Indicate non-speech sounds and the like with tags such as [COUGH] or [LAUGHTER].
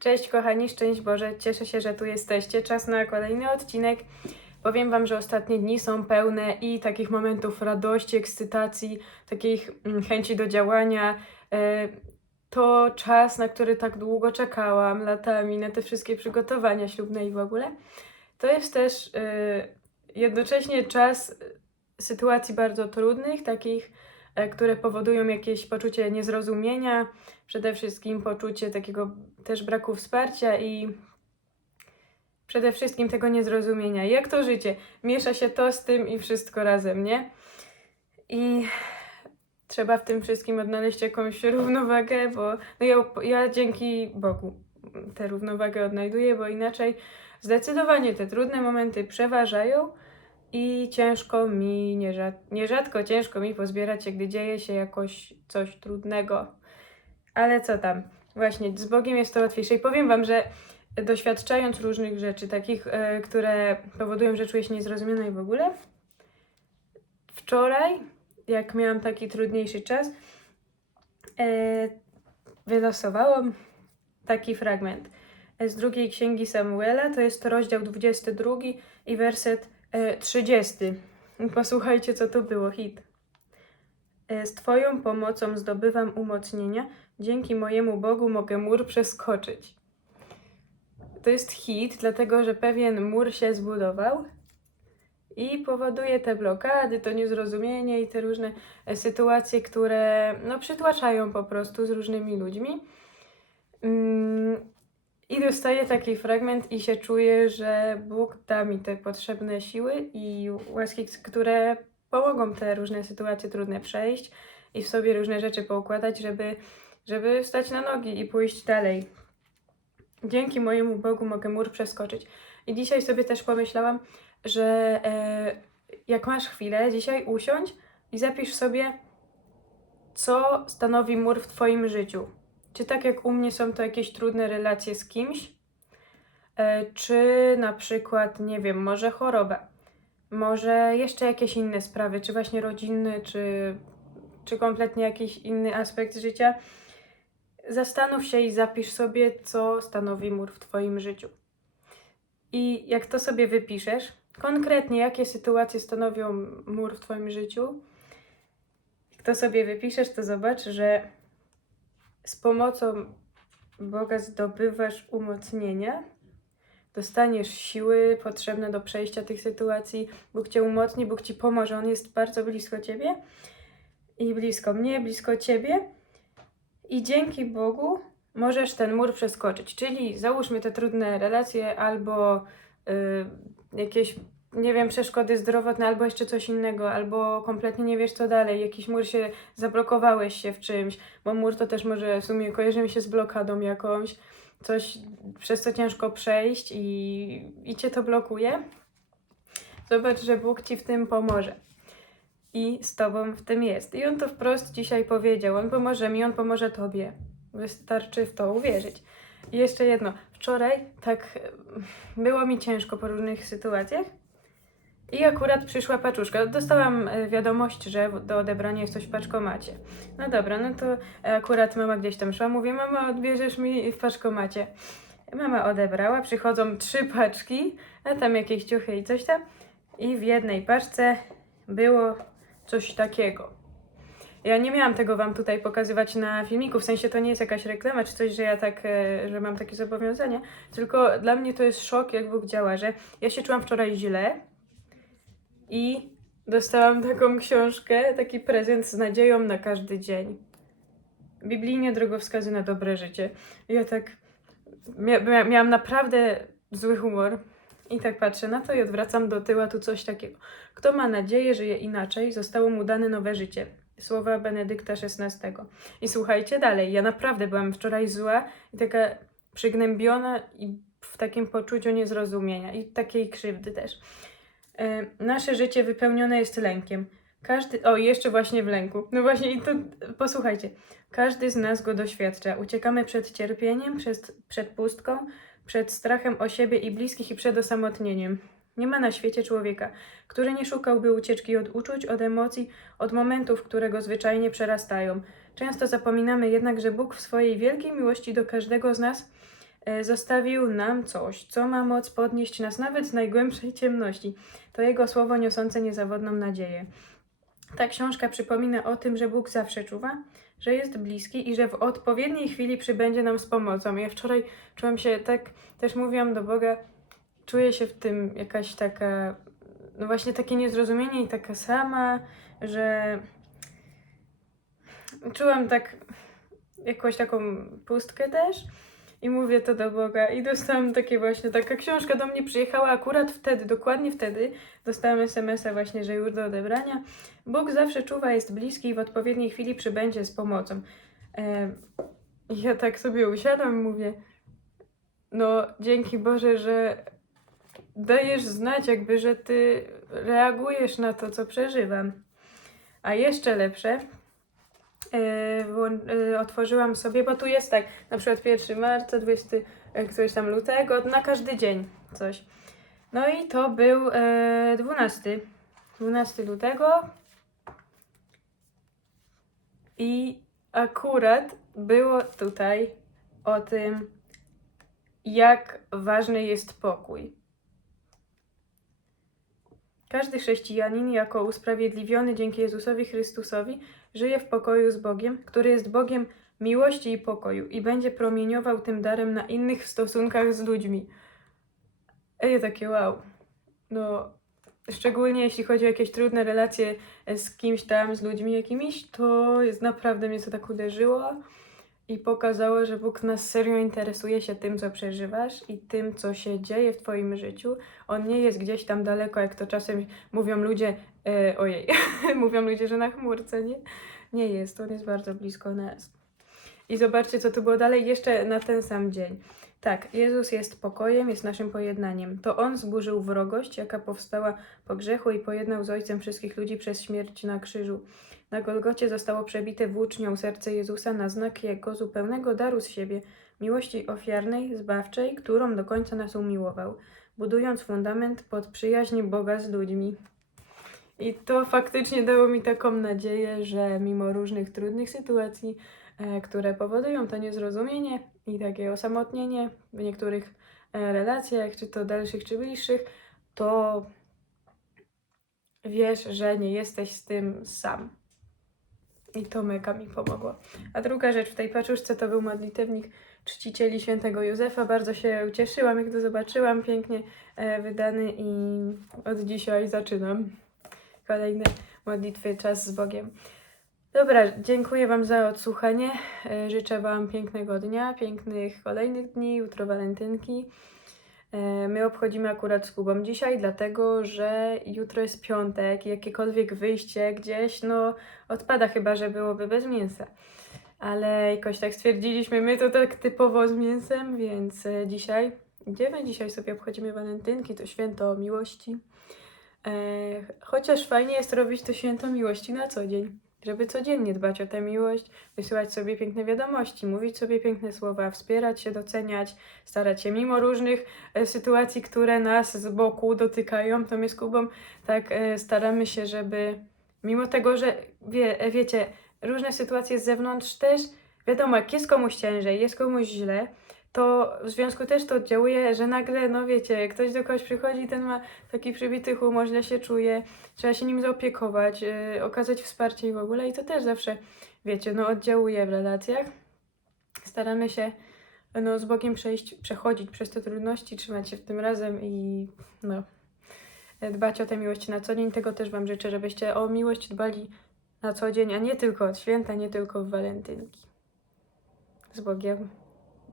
Cześć kochani, szczęść Boże, cieszę się, że tu jesteście. Czas na kolejny odcinek. Powiem Wam, że ostatnie dni są pełne i takich momentów radości, ekscytacji, takich mm, chęci do działania. E, To czas, na który tak długo czekałam, latami, na te wszystkie przygotowania ślubne i w ogóle. To jest też e, jednocześnie czas sytuacji bardzo trudnych, takich, które powodują jakieś poczucie niezrozumienia, przede wszystkim poczucie takiego też braku wsparcia i przede wszystkim tego niezrozumienia. Jak to życie? Miesza się to z tym i wszystko razem, nie? I trzeba w tym wszystkim odnaleźć jakąś równowagę, bo no ja, ja dzięki Bogu tę równowagę odnajduję, bo inaczej zdecydowanie te trudne momenty przeważają i ciężko mi, nierzad, nierzadko ciężko mi pozbierać się, gdy dzieje się jakoś coś trudnego. Ale co tam? Właśnie, z Bogiem jest to łatwiejsze. I powiem Wam, że doświadczając różnych rzeczy, takich, e, które powodują, że czuję się niezrozumiona i w ogóle, wczoraj, jak miałam taki trudniejszy czas, e, wylosowałam taki fragment z drugiej księgi Samuela, to jest rozdział 22 i werset e, 30. Posłuchajcie, co to było, hit. E, Z Twoją pomocą zdobywam umocnienia, dzięki mojemu Bogu mogę mur przeskoczyć. To jest hit, dlatego że pewien mur się zbudował i powoduje te blokady, to niezrozumienie i te różne e, sytuacje, które no, przytłaczają po prostu z różnymi ludźmi. Mm, I dostaję taki fragment i się czuję, że Bóg da mi te potrzebne siły i łaski, które pomogą te różne sytuacje trudne przejść i w sobie różne rzeczy poukładać, żeby, żeby stać na nogi i pójść dalej. Dzięki mojemu Bogu mogę mur przeskoczyć. I dzisiaj sobie też pomyślałam, że e, jak masz chwilę, dzisiaj usiądź i zapisz sobie, co stanowi mur w Twoim życiu. Czy tak jak u mnie są to jakieś trudne relacje z kimś, e, czy na przykład, nie wiem, może choroba, może jeszcze jakieś inne sprawy, czy właśnie rodzinne, czy, czy kompletnie jakiś inny aspekt życia. Zastanów się i zapisz sobie, co stanowi mur w Twoim życiu. I jak to sobie wypiszesz, konkretnie jakie sytuacje stanowią mur w Twoim życiu, jak to sobie wypiszesz, to zobacz, że z pomocą Boga zdobywasz umocnienia, dostaniesz siły potrzebne do przejścia tych sytuacji. Bóg Cię umocni, Bóg Ci pomoże. On jest bardzo blisko Ciebie i blisko mnie, blisko Ciebie. I dzięki Bogu możesz ten mur przeskoczyć. Czyli załóżmy te trudne relacje albo y, jakieś, nie wiem, przeszkody zdrowotne, albo jeszcze coś innego, albo kompletnie nie wiesz co dalej. Jakiś mur się, zablokowałeś się w czymś, bo mur to też może w sumie kojarzy mi się z blokadą jakąś, coś przez co ciężko przejść i, i cię to blokuje. Zobacz, że Bóg ci w tym pomoże i z Tobą w tym jest. I On to wprost dzisiaj powiedział. On pomoże mi, On pomoże Tobie. Wystarczy w to uwierzyć. I jeszcze jedno. Wczoraj tak było mi ciężko po różnych sytuacjach. I akurat przyszła paczuszka. Dostałam e, wiadomość, że do odebrania jest coś w paczkomacie. No dobra, no to akurat mama gdzieś tam szła. Mówię, mama, odbierzesz mi w paczkomacie. Mama odebrała, przychodzą trzy paczki, a tam jakieś ciuchy i coś tam. I w jednej paczce było coś takiego. Ja nie miałam tego Wam tutaj pokazywać na filmiku, w sensie to nie jest jakaś reklama czy coś, że ja tak, e, że mam takie zobowiązania, tylko dla mnie to jest szok, jak Bóg działa, że ja się czułam wczoraj źle i dostałam taką książkę, taki prezent z nadzieją na każdy dzień. Biblijnie drogowskazy na dobre życie. Ja tak mia- miałam naprawdę zły humor. I tak patrzę na to i odwracam do tyła tu coś takiego. Kto ma nadzieję, żyje inaczej, zostało mu dane nowe życie. Słowa Benedykta XVI. I słuchajcie dalej, ja naprawdę byłam wczoraj zła i taka przygnębiona i w takim poczuciu niezrozumienia i takiej krzywdy też. E, nasze życie wypełnione jest lękiem. Każdy, o jeszcze właśnie w lęku. No właśnie i to posłuchajcie. Każdy z nas go doświadcza. Uciekamy przed cierpieniem, przed, przed pustką, przed strachem o siebie i bliskich i przed osamotnieniem. Nie ma na świecie człowieka, który nie szukałby ucieczki od uczuć, od emocji, od momentów, które go zwyczajnie przerastają. Często zapominamy jednak, że Bóg w swojej wielkiej miłości do każdego z nas zostawił nam coś, co ma moc podnieść nas nawet z najgłębszej ciemności. To Jego słowo niosące niezawodną nadzieję. Ta książka przypomina o tym, że Bóg zawsze czuwa, że jest bliski i że w odpowiedniej chwili przybędzie nam z pomocą. Ja wczoraj czułam się tak, też mówiłam do Boga, czuję się w tym jakaś taka, no właśnie takie niezrozumienie i taka sama, że czułam tak jakąś taką pustkę też i mówię to do Boga i dostałam takie właśnie, taka książka do mnie przyjechała akurat wtedy, dokładnie wtedy dostałam SMS-a właśnie, że już do odebrania. Bóg zawsze czuwa, jest bliski i w odpowiedniej chwili przybędzie z pomocą. E, ja tak sobie usiadłam i mówię, no dzięki Boże, że dajesz znać jakby, że Ty reagujesz na to, co przeżywam. A jeszcze lepsze, otworzyłam sobie, bo tu jest tak, na przykład 1 marca, 20 e, któryś tam lutego, na każdy dzień coś. No i to był e, 12, 12 lutego i akurat było tutaj o tym, jak ważny jest pokój. Każdy chrześcijanin, jako usprawiedliwiony dzięki Jezusowi Chrystusowi, żyje w pokoju z Bogiem, który jest Bogiem miłości i pokoju i będzie promieniował tym darem na innych w stosunkach z ludźmi. Ej, takie wow. No, szczególnie jeśli chodzi o jakieś trudne relacje z kimś tam, z ludźmi jakimiś, to jest naprawdę mnie to tak uderzyło i pokazało, że Bóg nas serio interesuje się tym, co przeżywasz i tym, co się dzieje w Twoim życiu. On nie jest gdzieś tam daleko, jak to czasem mówią ludzie, e, ojej, [LAUGHS] mówią ludzie, że na chmurce, nie? Nie jest, on jest bardzo blisko nas. I zobaczcie, co tu było dalej, jeszcze na ten sam dzień. Tak, Jezus jest pokojem, jest naszym pojednaniem. To On zburzył wrogość, jaka powstała po grzechu i pojednał z Ojcem wszystkich ludzi przez śmierć na krzyżu. Na Golgocie zostało przebite włócznią serce Jezusa na znak Jego zupełnego daru z siebie, miłości ofiarnej, zbawczej, którą do końca nas umiłował, budując fundament pod przyjaźń Boga z ludźmi. I to faktycznie dało mi taką nadzieję, że mimo różnych trudnych sytuacji, e, które powodują to niezrozumienie i takie osamotnienie w niektórych e, relacjach, czy to dalszych, czy bliższych, to wiesz, że nie jesteś z tym sam. I to mega mi pomogło. A druga rzecz w tej paczuszce to był modlitewnik czcicieli świętego Józefa. Bardzo się ucieszyłam, jak to zobaczyłam. Pięknie e, wydany i od dzisiaj zaczynam kolejne modlitwy, czas z Bogiem. Dobra, dziękuję Wam za odsłuchanie. E, Życzę Wam pięknego dnia, pięknych kolejnych dni, jutro walentynki. E, My obchodzimy akurat z Kubą dzisiaj, dlatego że jutro jest piątek i jakiekolwiek wyjście gdzieś, no odpada chyba, że byłoby bez mięsa. Ale jakoś tak stwierdziliśmy, my to tak typowo z mięsem, więc e, dzisiaj idziemy, dzisiaj sobie obchodzimy walentynki, to święto miłości. E, chociaż fajnie jest robić to święto miłości na co dzień, żeby codziennie dbać o tę miłość, wysyłać sobie piękne wiadomości, mówić sobie piękne słowa, wspierać się, doceniać, starać się mimo różnych e, sytuacji, które nas z boku dotykają, to my z Kubą tak e, staramy się, żeby mimo tego, że wie, e, wiecie, różne sytuacje z zewnątrz też, wiadomo, jak jest komuś ciężej, jest komuś źle, to w związku też to oddziałuje, że nagle, no wiecie, ktoś do kogoś przychodzi, ten ma taki przybity humor, źle się czuje, trzeba się nim zaopiekować, yy, okazać wsparcie i w ogóle i to też zawsze, wiecie, no oddziałuje w relacjach. Staramy się no, z Bogiem przejść, przechodzić przez te trudności, trzymać się w tym razem i no, dbać o tę miłość na co dzień. Tego też Wam życzę, żebyście o miłość dbali na co dzień, a nie tylko od święta, nie tylko w walentynki. Z Bogiem.